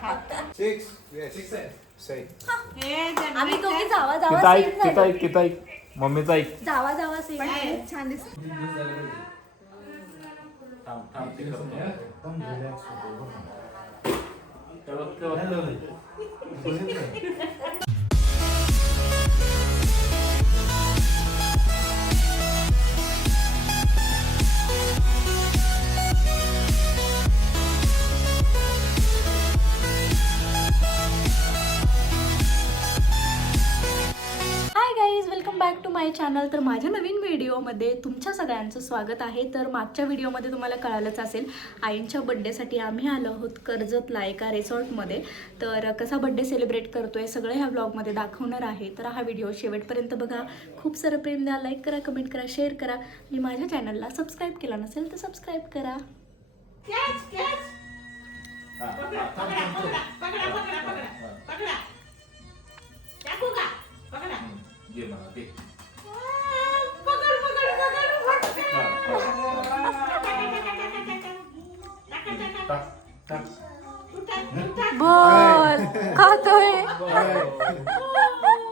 आम्ही दोघी जावा जावा ऐक मम्मीचा ऐक जावा जावा सेम छान दिसत. Welcome back to my channel. तर माझ्या नवीन व्हिडिओमध्ये तुमच्या सगळ्यांचं स्वागत आहे. तर मागच्या व्हिडिओमध्ये तुम्हाला कळालंच असेल, आईंच्या बड्डेसाठी आम्ही आलो आहोत कर्जतला एका रिसॉर्टमध्ये. तर कसा बड्डे सेलिब्रेट करतोय सगळं ह्या व्लॉगमध्ये दाखवणार आहे. तर हा व्हिडिओ शेवटपर्यंत बघा. खूप सारं प्रेम द्या, लाईक करा, कमेंट करा, शेअर करा आणि माझ्या चॅनलला सबस्क्राईब केला नसेल तर सबस्क्राईब करा. बोल खातोय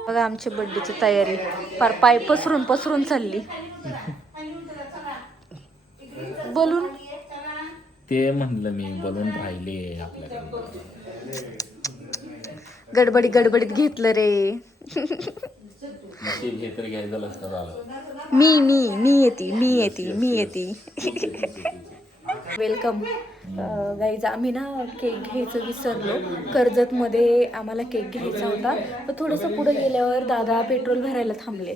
बघा. आमची बर्थडेची तयारी फार पाय पसरून चालली. बोलून ते म्हणलं मी बोलून राहिले आपल्याकडे. गडबडीत घेतलं रे. हे तर घ्यायचं लक्षात आलं. मी येते. Welcome guys. आम्ही ना केक घ्यायचं विसरलो. कर्जतमध्ये आम्हाला केक घ्यायचा होता. तर थोडंसं पुढे गेल्यावर दादा पेट्रोल भरायला थांबले.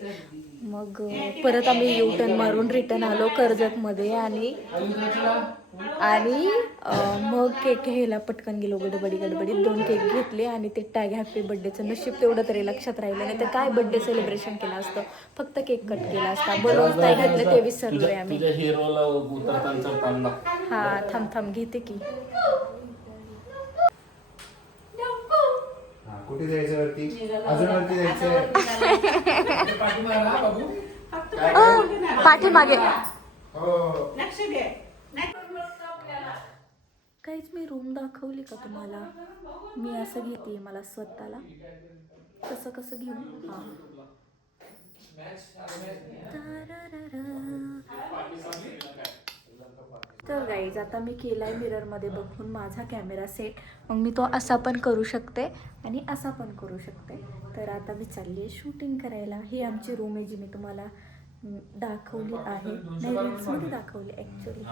मग परत आम्ही यू टर्न मारून रिटर्न आलो कर्जतमध्ये आणि मग केक घ्यायला पटकन गेलो. गडबडीत 2 केक घेतले आणि ते टॅग हॅपी बर्थडेचं नशीब तेवढं तरी लक्षात राहिलं. नाही तर काय बर्थडे सेलिब्रेशन केलं असतं, फक्त केक कट केला असता. बलून्स नाही घेतले ते विसरलोय आम्ही. हा थांब घेते की. कुठे जायचं वरती? अजून वरती जायचं. पाठीमागे काहीच. मी रूम दाखवली का तुम्हाला? मी असं घेते मला स्वतःला. कसं घेऊ? हा तर गाईज आता मी केलाय मिररमध्ये बघून माझा कॅमेरा सेट. मग मी तो असा पण करू शकते आणि असा पण करू शकते. तर आता मी चालली आहे शूटिंग करायला. ही आमची रूम आहे जी मी तुम्हाला दाखवली आहे. नाही, रील्समध्ये दाखवली ॲक्च्युली.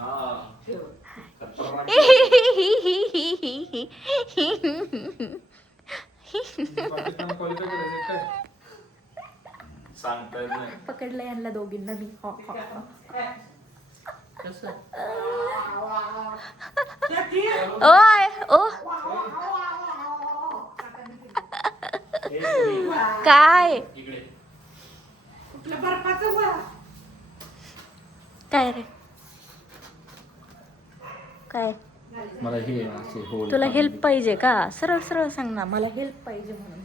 पकडलं यांना दोघींना मी. ओय ओ काय काय रे काय? मला हे असे होल तुला हेल्प पाहिजे का? सरळ सांग ना, मला हेल्प पाहिजे म्हणून.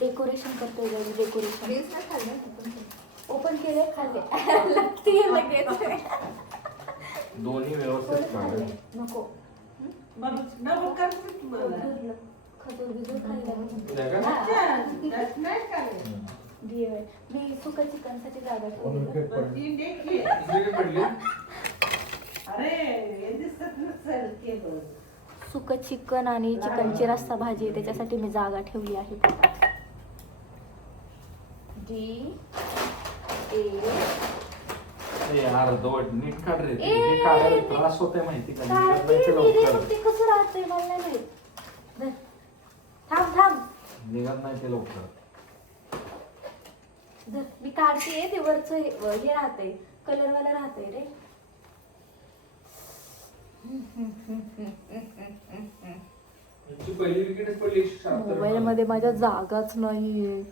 डेकोरेशन करतोय. डेकोरेशन ओपन केले, खाल्ले लगेच. दोन्ही व्यवस्थित नको खजूर बिजूर मी सुका चिकनसाठी जागा सुका चिकन आणि चिकनची रस्सा भाजी त्याच्यासाठी मी जागा ठेवली आहे. अर्धवट नीट काढ रे. हे काढायला त्रास होतोय माहिती का? ते कसं राहतंय मला नाही. थांब निघत नाही ते लवकर. मी काढते. ते वरचं हे राहतंय, कलरवाला राहतंय रे. मोबाईल मध्ये माझ्या जागाच नाहीये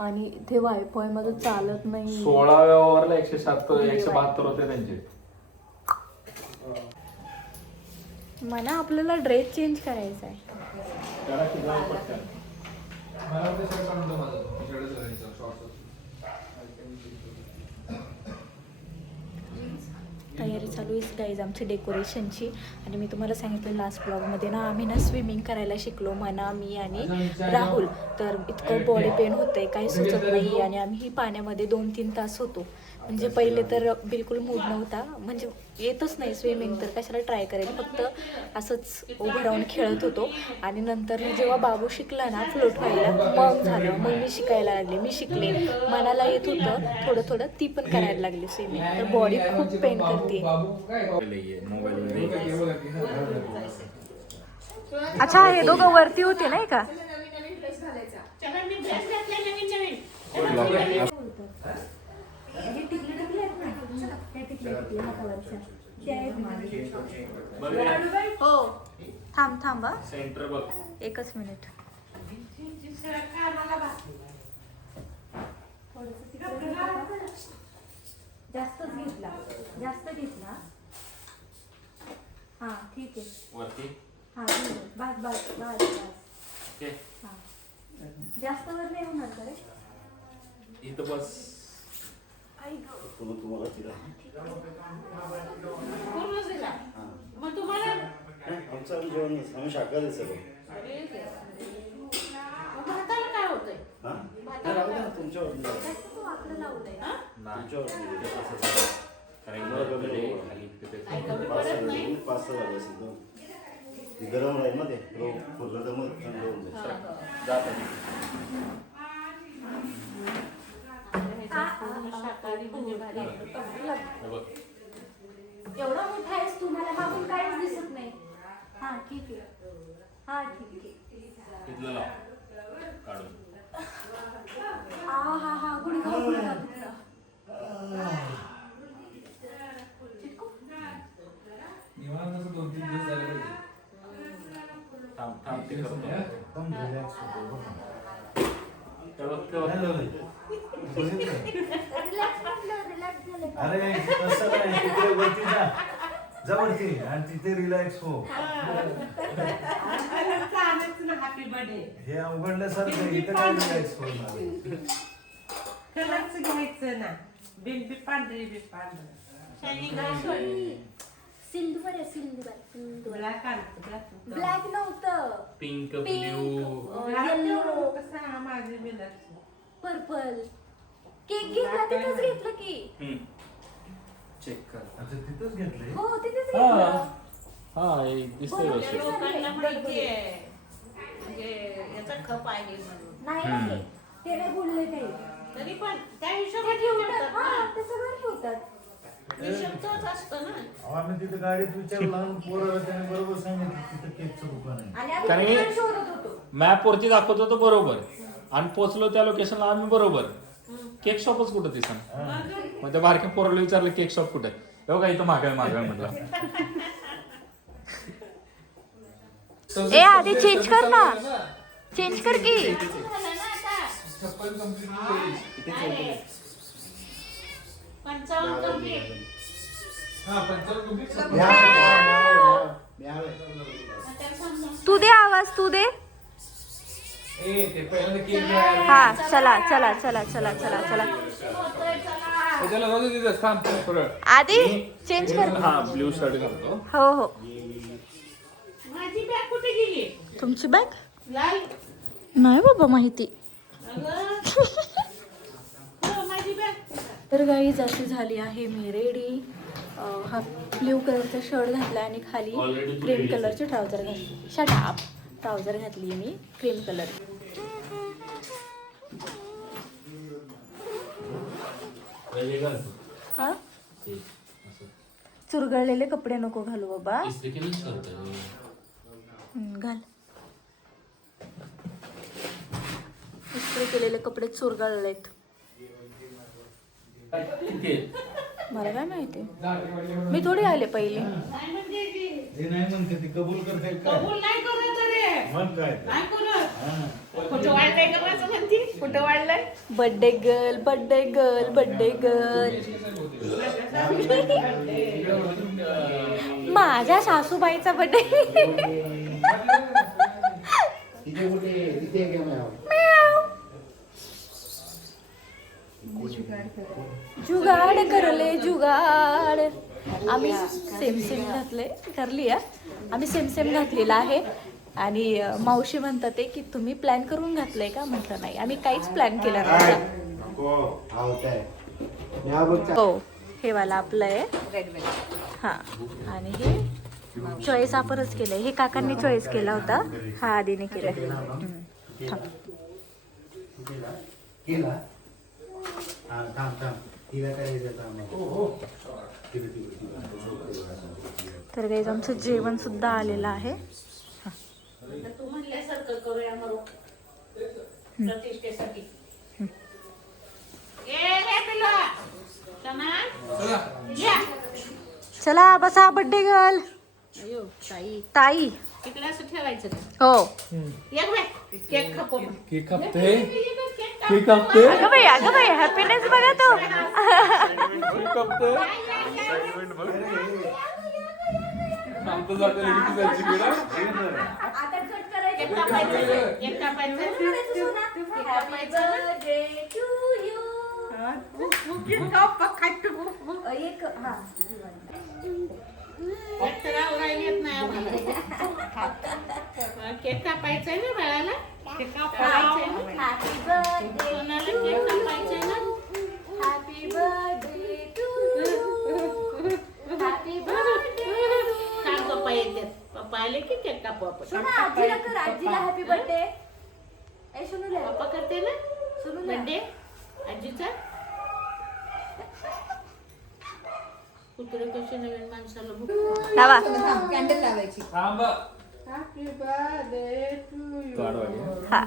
आणि इथे वायफाय मध्ये चालत नाही. 16व्या ओव्हरला 172 होते त्यांचे. मला आपल्याला ड्रेस चेंज करायचा आहे. मला ते शर्ट आणतो माझं शर्टच घालायचं शॉर्ट्स. तयारी चालू आहे गाईज आमची डेकोरेशनची. आणि मी तुम्हाला सांगितलं लास्ट ब्लॉगमध्ये ना आम्ही ना स्विमिंग करायला शिकलो मना मी आणि राहुल. तर इतकं बॉडी पेन होतंय काही सुचत नाही आणि आम्ही पाण्यामध्ये 2-3 तास होतो. म्हणजे पहिले तर बिलकुल मूड नव्हता, म्हणजे येतच नाही स्विमिंग, तर कशाला ट्राय करेल, फक्त असंच उभं राहून खेळत होतो. आणि नंतर जेव्हा बाबू शिकला ना फ्लोट व्हायला मग झालं, मग मी शिकायला लागले, मी शिकले, मनाला येत होतं थोडं थोडं, ती पण करायला लागली स्विमिंग. तर बॉडी खूप पेन करते. अच्छा हे दोघं वरती होते नाही का? हो थांब थांब हा. सेंटर बघ. एकच मिनिट. जास्तच घेतला, जास्त घेतला. हा ठीक आहे. वरती हा बस बस बस बस. ओके. हा जास्त वर नाही होणार का रे? इथं बस. आमचं जेवण आम्ही शाकाहारी सगळं. काय होतंय? तुमच्यावर पाच सहा झाले असेल दोन. गरम राहील ना ते फुरलं तर मग थंड होऊन जाईल. शाकाहारी म्हणजे भारी. एवढा मोठा आहेस तुम्हाला मागून काहीच दिसत नाही. हा ठीक आहे, हा ठीक आहे. इथलं लाव काढून. हा हा हा गुडघा गुडघा गुडघा. निवांत असं 2-3 दिवस झाले पाहिजे. थांब थांब ते करतो. एकदम रिलॅक्स होतो. अरे तसं नाही, तिकडे वरती जा वरती आणि तिथे रिलॅक्स हो. Happy birthday. हे अवघडल्यासारखं इथे काय रिलॅक्स होणार. कलरच घ्यायचं ना. बिल पांढरी बी पांढरी. सिल्वर आहे, सिल्वर. ब्लॅक आणतो ब्लॅक. ब्लॅक नव्हतं, पिंक ब्ल्यू येलो, कसा माझी बिलर. पर्पल. केक घेतला तिथंच घेतलं की. चेक कर. अच्छा तिथंच घेतलंय. हो तिथेच हा घेतलं. हा दिसतंय व्यवस्थित. लोकांना माहितीये म्हणजे याचा खप आहे म्हणून. नाही ते नाही बोलले काही. तरी पण त्या ते हिशोबाने ठेवतात, ठेवतात हा ना. ते सगळं ठेवतात. हिशोब तोच असतो ना. आम्ही तिथे गाडीत विचारलं आणि पोरं त्याने बरोबर सांगितलं तिथं केकचं दुकान आहे. आणि आम्ही कारण तिकडे शोधत होतो. मॅप वरती दाखवत होतो बरोबर आणि पोचलो त्या लोकेशनला आम्ही बरोबर. केक शॉपच कुठं दिसन. मग त्या बारक्या पोराला विचारलं केक शॉप कुठे, हो का इथं मागाय म्हटलं. ए आधी चेंज कर ना, चेंज कर की. छप्पन कंप्लीट होईल. 55 कंप्लीट. हा 55 कंप्लीट. तू दे आवाज, तू दे. ए ते पहिल्यांदा केक घ्यायला. हा चला चला चला चला चला चला. त्याला रोज तिथं थांब थोडं. आधी चेंज कर. हा ब्ल्यू शर्ट घालतो. हो हो. माझी बॅग कुठे गेली? तुमची बॅग लाल. नाही बाबा माहिती. अगं. हो, माझी बॅग. तर गाईज अशी झाली आहे मी रेडी. हा ब्ल्यू कलरचा शर्ट घातला आणि खाली क्रीम कलरचे ट्राउझर घातले. शटाप ट्राउझर घातली मी क्रीम कलर. हा चुरगळलेले कपडे नको घालू बाबा. घाल. इस्त्री केलेले कपडे चुरगळलेत. मला काय माहिती, मी थोडी आले पहिले. नाही म्हणजे की हे नाही म्हणते ती कबूल करते काय. कबूल नाही करत रे. मग काय नाही करत. कुठं वाढलंय का माझं म्हणती? कुठं वाढलंय? Birthday girl, birthday girl, birthday girl. माझ्या सासूबाईचा बर्थडे. जुगाड करले जुगाड. आम्ही सेम सेम घातले करली आम्ही सेम सेम घातलेला आहे. आणि मावशी म्हणतात ते की तुम्ही प्लॅन करून घातलंय का. म्हटलं नाही, आम्ही काहीच प्लॅन केला नव्हता. हो, हे वाला आपलं आहे हा. आणि हे चॉईस आपणच केलंय. हे काकांनी चॉईस केला होता, हा आधीने केलाय. तर गाईज आमचं जेवण सुद्धा आलेलं आहे. तू म्हणल्यासारखं करूया मग प्रतिष्ठेसाठी. चला बसा बर्थडे गर्ल. अयो ताई, ताई तिकडे असं ठेवायचं का? हो. एक बाय केक खपव. केक कापते, केक कापते, अगं बाई हॅपीनेस बघा तो. केक कापते. आमचं जातं लगेच जायची गेला. केक कापायचं, केक कापायचं. केक कापायचंय ना बाळाला. केक कापायचंय ना. कोणाला केक कापायचंय ना. Happy birthday to you. Happy birthday. काय पप्पा येतात. पप्पा आले की केक कापू आपण. आजीला कर, आजीला हॅपी बर्थडे. ए सुनूला पप्पा करते ना सुनूला बर्थडे आजीचा. कुत्रे कसे नवीन माणसाला भूक. लावा. कॅन्डल लावायची. थांब. Happy birthday to you. हा.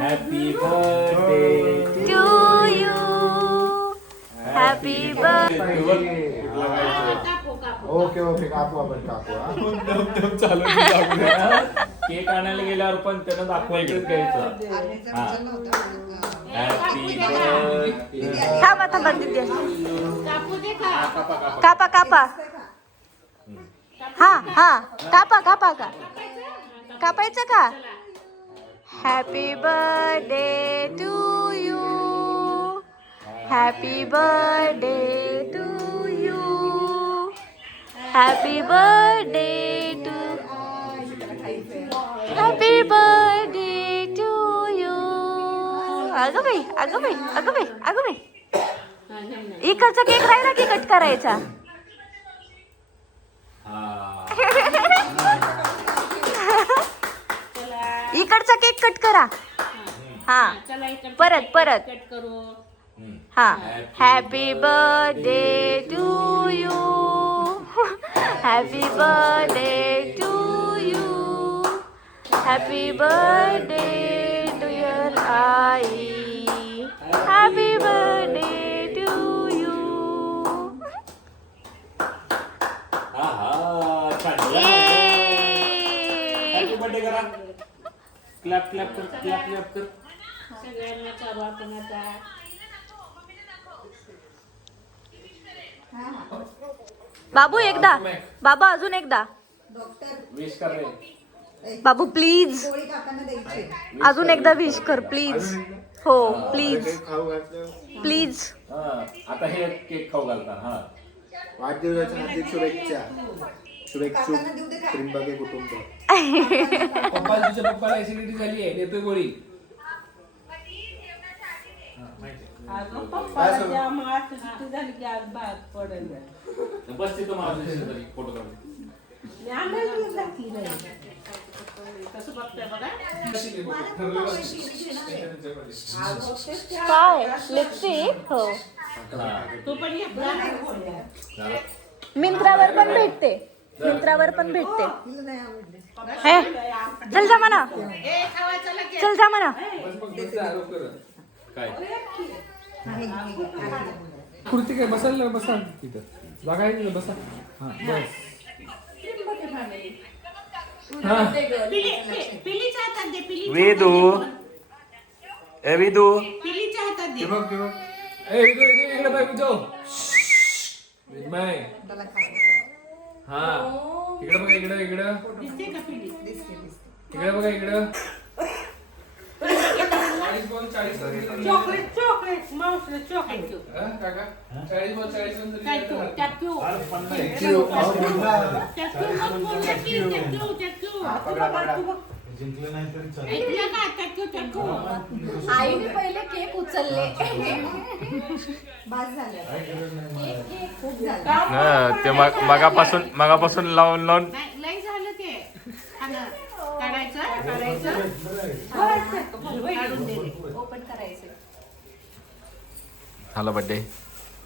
Happy birthday to you. Happy birthday. कापू कापू. ओके ओके कापू आपण कापू चालू केक आणायला गेल्यावर पण त्यानं दाखवायचं घ्यायचं. Happy birthday. थांबा थांबा तिथे. कापू दे का. कापा कापा. हा हा कापा कापा का. कापायचं का. Happy birthday to you. Happy birthday to you. Happy birthday to. Happy birthday to you. अगं बाई अगं बाई अगं बाई अगं बाई. इकडचा केक राहिला की कट करायचा. इकडचा केक कट करा. हा चला इकडे परत परत. कट करू. हा. Happy birthday to you. Happy birthday to you. Happy birthday to your आई. Happy birthday to you. Happy birthday करा. क्लॅप क्लॅप कर, क्लॅप क्लॅप कर. सगळ्यांना चालू आपण आता. बाबू एकदा. बाबा अजून एकदा. विश कर रे. बाबू प्लीज पोळी काकांना द्यायची. अजून एकदा विश कर प्लीज. हो प्लीज प्लीज. आता हे केक खाऊ घालता. हा वाढदिवसाच्या हार्दिक शुभेच्छा. शुभेच्छुक त्रिंबके कुटुंब. पप्पा तुझ्या पप्पाला ऍसिडिटी झाली आहे. देतोय गोळी. बस तिथं मला फोटो काढ. कसं बघतोय बघा. काय लिपस्टिक. हो तू पण ये. मिंत्रावर पण भेटते. मिंत्रावर पण भेटते. हे चल जा म्हणा. ए खावा चला की. चल जा म्हणा. काय कुर्ती काय बसायला बसा तिथं. जागा आहे तिथं बसा. हा बस. पिलीच्या हातात दे. वेदू. ए वेदू. पिलीच्या हातात दे. बघ ते बघ. ए इकडे इकडे बाय जाऊ. बाय. हा इकडे बघा इकडं इकडं दिसते का पिली? इकडे बघा इकडं 40 बॉल 40 चॉकलेट चॉकलेट मावशीला चॉकलेट काका 40 बॉल 40 रन जरी काय दिले तू तर त्यात तू त्यात तू मग बोलला की त्यात तू जिंकलं नाही तरी चालेल. ऐकलं का त्यात तू आईने पहिले केक उचलले. बास झालं केक खूप झालं ते मगापासून लावून नाही लय झालं ते काढायचं काढून दे रे. ओपन करायचे. झाला बर्थडे.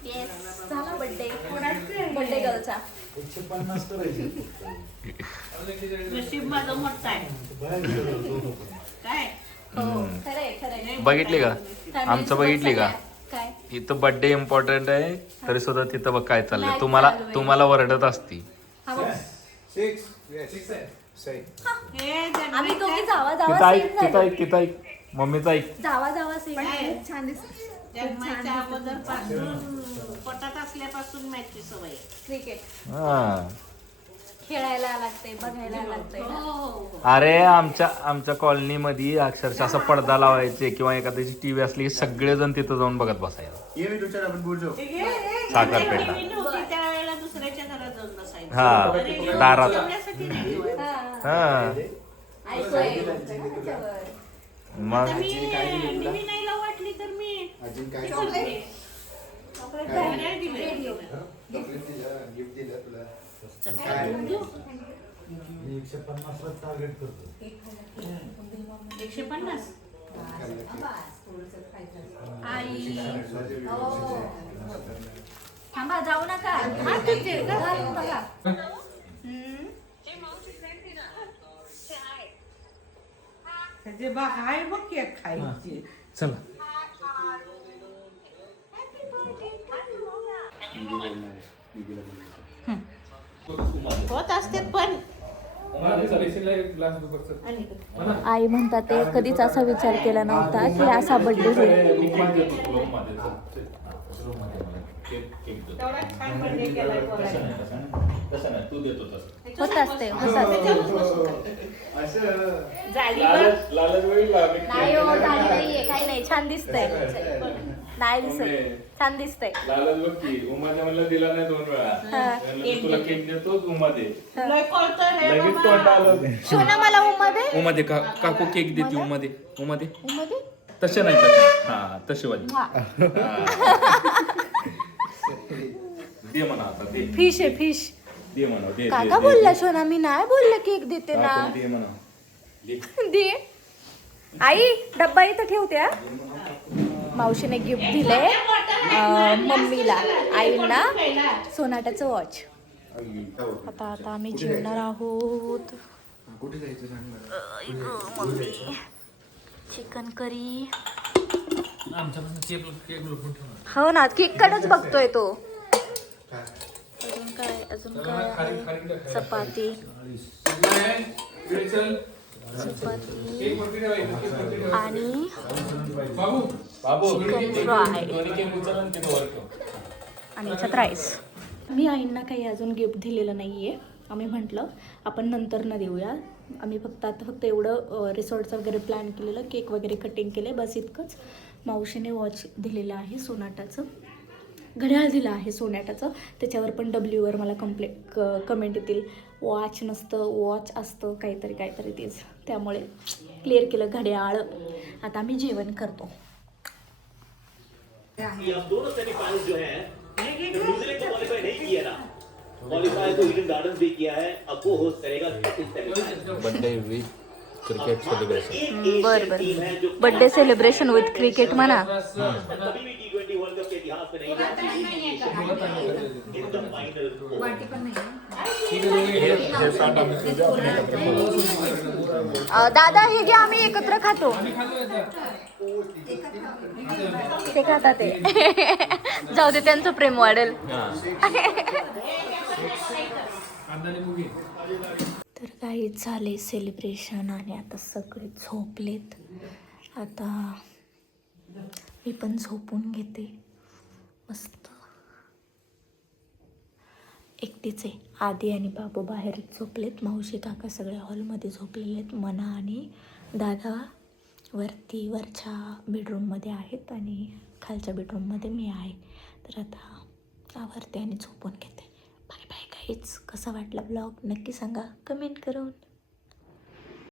येस झाला बर्थडे. बर्थडे गर्लचा. 150 करायचे. नशीब माझं मोठं आहे काय हो खरंय. बघितली का आमचं बघितली का काय इथं बर्थडे इम्पॉर्टंट आहे तरी सुद्धा तिथं बघ काय चाललंय नाही तुम्हाला चालू आहे. तुम्हाला वरडत असती. हा बघ. 6 आहे. हे आम्ही दोघी तिथं ऐक तिथं ऐक तिथं ऐक मम्मीचं ऐक. जावा सेम खूप छान दिसत जन्माच्या अगोदर पासून पोटात असल्यापासून मॅचची सवय आहे. क्रिकेट हा. खेळायला लागते बघायला लागते हो अरे आमच्या कॉलनीमध्ये अक्षरशः असा पडदा लावायचे किंवा एखाद्याची टीव्ही असली की सगळेजण तिथं जाऊन बघत बसायला. ये मी तुझ्या आपण बोल जाऊ. साखरपेटा. टीव्ही नव्हती त्यावेळेला दुसऱ्याच्या घरात जाऊन बसायचं. हा रेडिओ दारात. जेवण्यासाठी रेडिओ आहे. हा मग आता मी टीव्ही नाही लावू वाटली तर मी अजून काय घड्याळ दिलंय. गिफ्ट दिलं तुला. मी 150 ला टार्गेट करतो. 150 आई थांबा जाऊ नका. हा, ठीक आहे. घालून बघा. त्याचे बघ आहे बघ केक खायची चला होत असते पण आई म्हणतात ते कधीच असा विचार केला नव्हता की असा बर्थडे होईल. तेवढा छान बर्थडे केलाय पोराने. होत असते होत असते. नाही हो झाली नाहीये काही नाही छान दिसतंय. नाही दिसत छान दिसतंय. दिला नाही 2 वेळा तुला केक देतो उमा दे. लय कळतं रे लगेच बाबा. तोंड आलं. शोना मला उमध्ये उमा दे काकू केक देते उमा दे. उमध्ये तसे नाही तसे हा तशी वाली दे म्हणा आता दे फिश आहे फिश. दे म्हणा दे काका बोलला शोना मी नाही बोलले केक देते ना. दे म्हणा दे. दे आई डब्बा इथं ठेवते हा. मावशीने गिफ्ट दिलंय मम्मीला आईला सोनाटाचं वॉच. आता आम्ही जेवणार आहोत. कुठे जायचं सांग मला. Chicken curry. केक हो ना केक कडेच बघतोय तो. अजून काय आहे? चपाती आणि चिकन फ्राय आणि याच्यात राईस. मी आईंना काही अजून गिफ्ट दिलेलं नाही आहे. आम्ही म्हटलं आपण नंतर न देऊया. आम्ही फक्त एवढं रिसॉर्टचं वगैरे प्लॅन केलेलं केक वगैरे कटिंग केले बस इतकंच. मावशीने वॉच दिलेलं आहे सोनाटाचं. घड्याळ दिलं आहे सोनाटाचं. त्याच्यावर पण डब्ल्यूवर मला कमेंट येतील वॉच नसतं वॉच असतं काहीतरी तेच. त्यामुळे क्लिअर केलं घड्याळ. आता आम्ही जेवण करतो. दोनों सेमीफाइनल्स जो हैं न्यूजीलैंड को क्वालीफाई नहीं किया ना क्वालीफाई तो ईडन गार्डन्स भी किया है अब वो होस्ट करेगा semifinal birthday with cricket celebration. बरं बर्थडे सेलिब्रेशन विथ क्रिकेट म्हणा. कभी भी T20 वर्ल्ड कप के इतिहास में नहीं इन द फाइनल वाटी पण नाही दादा हे घ्या आम्ही एकत्र खातो. ते खाता ते जाऊ दे त्यांचं प्रेम वाढेल. तर काही झाले सेलिब्रेशन आणि आता सगळे झोपलेत. आता मी पण झोपून घेते मस्त. एकटीच आहे. आदी आणि बाबू बाहेर झोपलेत, मावशी काका सगळे हॉलमध्ये झोपलेले आहेत. मना आणि दादा वरच्या बेडरूममध्ये आहेत आणि खालच्या बेडरूममध्ये मी आहे. तर आता आवरते आणि झोपून घेते. Bye bye guys. कसा वाटला ब्लॉग नक्की सांगा कमेंट करून.